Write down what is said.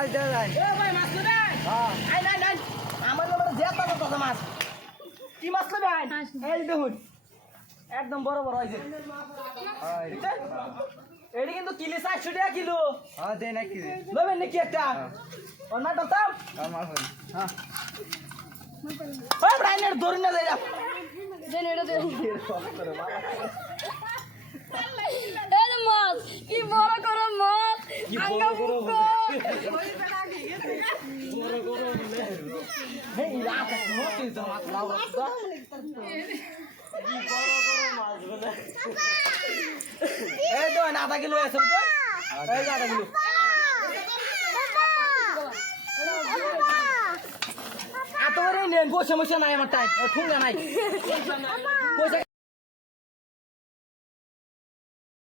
মাছ দেওয়া যায় ভাই মাছ নেবে হ্যাঁ আই নাই নাই আমার নম্বরে যে পাবো কত মাছ কি মাছ নেবে আই এই দেখুন একদম বড় বড় হয়েছে এটি কিন্তু কিলো 400 টাকা কিলো হ্যাঁ দেন এক কেজি নেবেন নাকি একটা ওর না ডলতাম আমার হ্যাঁ ওই ব্রাইনের ধরুন না যাই দেন এটা দেন এই মাছ কি বড় করো মাছ আঙ্গা মুখো এই রাত মোটি তো মাছ লাউ রাখতো এই তো আধা কিলো আছে তো এই আধা কিলো এত করে নেন পয়সা মশা নাই আমার টাইম ঠুঙ্গা নাই পয়সা